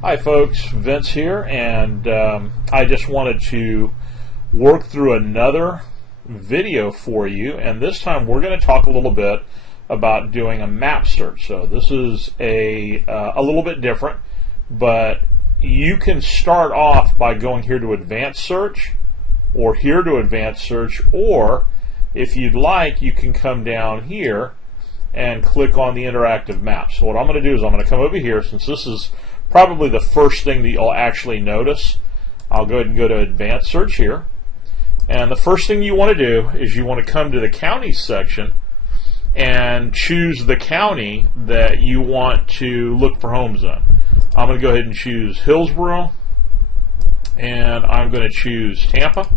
Hi folks, Vince here, and I just wanted to work through another video for you, and this time we're going to talk a little bit about doing a map search. So this is a little bit different, but you can start off by going here to Advanced Search, or here to Advanced Search, or if you'd like, you can come down here and click on the interactive map. So what I'm going to do is I'm going to come over here, since this is probably the first thing that you'll actually notice. I'll go ahead and go to Advanced Search here. And the first thing you want to do is you want to come to the counties section and choose the county that you want to look for homes in. I'm going to go ahead and choose Hillsborough, and I'm going to choose Tampa.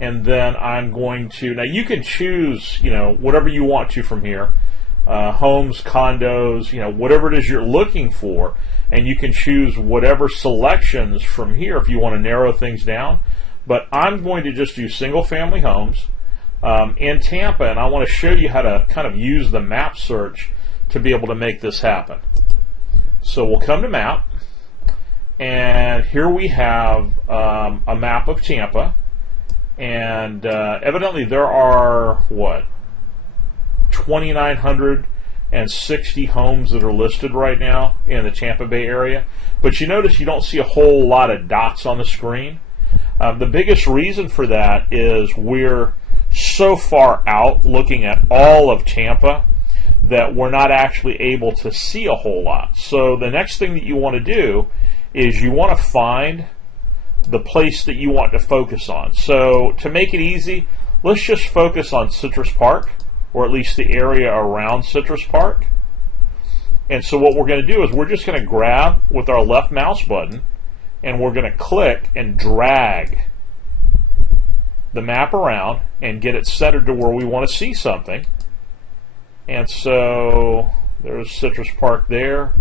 And then I'm going to, now you can choose, whatever you want to from here. Homes, condos, whatever it is you're looking for, and you can choose whatever selections from here if you want to narrow things down. But I'm going to just do single family homes in Tampa, and I want to show you how to kind of use the map search to be able to make this happen. So we'll come to map, and here we have a map of Tampa, and evidently there are, what, 2,960 homes that are listed right now in the Tampa Bay area. But you notice you don't see a whole lot of dots on the screen. The biggest reason for that is we're so far out looking at all of Tampa that we're not actually able to see a whole lot. So the next thing that you want to do is you want to find the place that you want to focus on. So to make it easy, let's just focus on Citrus Park, or at least the area around Citrus Park. And so what we're going to do is we're just going to grab with our left mouse button, and we're going to click and drag the map around and get it centered to where we want to see something. And so there's Citrus Park there.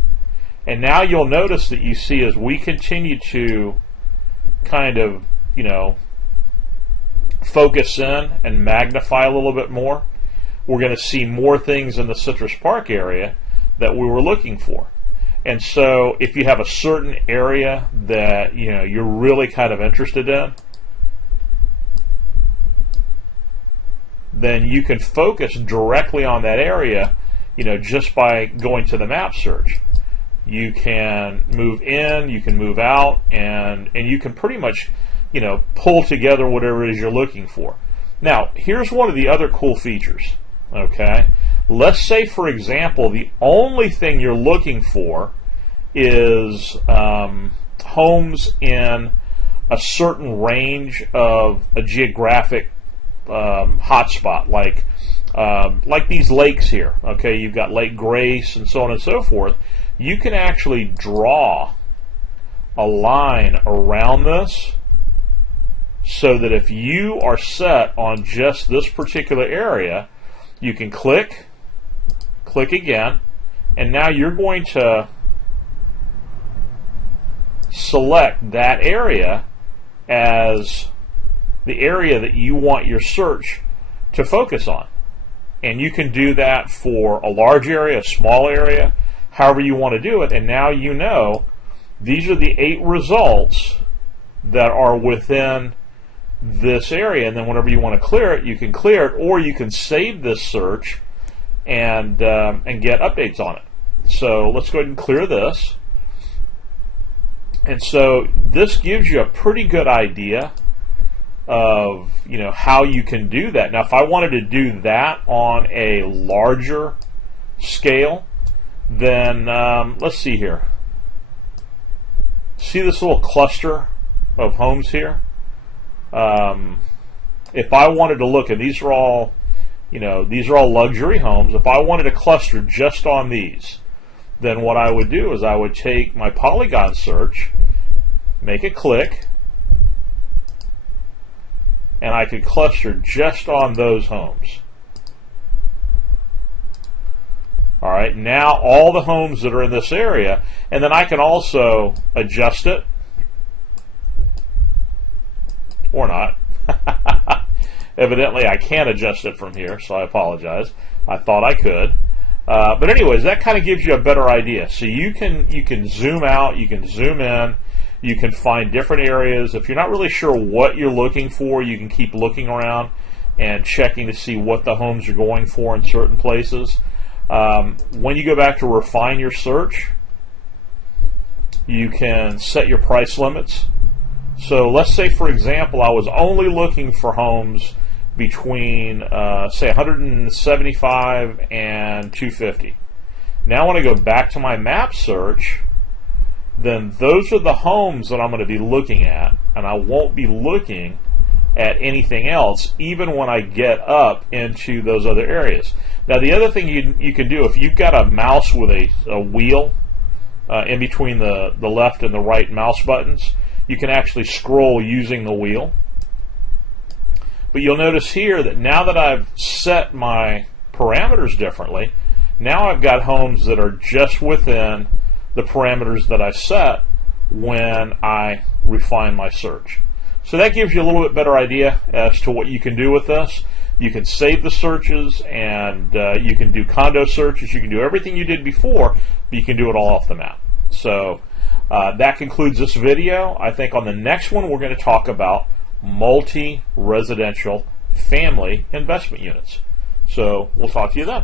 And now you'll notice that you see, as we continue to kind of, focus in and magnify a little bit more, we're going to see more things in the Citrus Park area that we were looking for. And so if you have a certain area that you're really kind of interested in, then you can focus directly on that area, just by going to the map search. You can move in, you can move out, and you can pretty much pull together whatever it is you're looking for. Now, here's one of the other cool features. Okay, let's say, for example, the only thing you're looking for is homes in a certain range of a geographic hotspot, like these lakes here. Okay, you've got Lake Grace and so on and so forth. You can actually draw a line around this so that if you are set on just this particular area, you can click again, and now you're going to select that area as the area that you want your search to focus on. And you can do that for a large area, a small area, however you want to do it. And now these are the 8 results that are within this area, and then whenever you want to clear it, you can clear it, or you can save this search and get updates on it. So let's go ahead and clear this. And so this gives you a pretty good idea of how you can do that. Now, if I wanted to do that on a larger scale, then let's see here. See this little cluster of homes here? If I wanted to look, and these are all luxury homes, if I wanted to cluster just on these, then what I would do is I would take my polygon search, make a click, and I could cluster just on those homes. All right, now all the homes that are in this area, and then I can also adjust it, or not. Evidently, I can't adjust it from here, so I apologize. I thought I could. But anyways, that kind of gives you a better idea. So you can zoom out, you can zoom in, you can find different areas. If you're not really sure what you're looking for, you can keep looking around and checking to see what the homes are going for in certain places. When you go back to refine your search, you can set your price limits. So let's say, for example, I was only looking for homes between, say, 175 and 250. Now when I go back to my map search, then those are the homes that I'm going to be looking at, and I won't be looking at anything else, even when I get up into those other areas. Now, the other thing you can do, if you've got a mouse with a wheel in between the left and the right mouse buttons, you can actually scroll using the wheel. But you'll notice here that now that I've set my parameters differently, now I've got homes that are just within the parameters that I set when I refine my search. So that gives you a little bit better idea as to what you can do with this. You can save the searches, and you can do condo searches. You can do everything you did before, but you can do it all off the map. So that concludes this video. I think on the next one we're going to talk about multi-residential family investment units. So we'll talk to you then.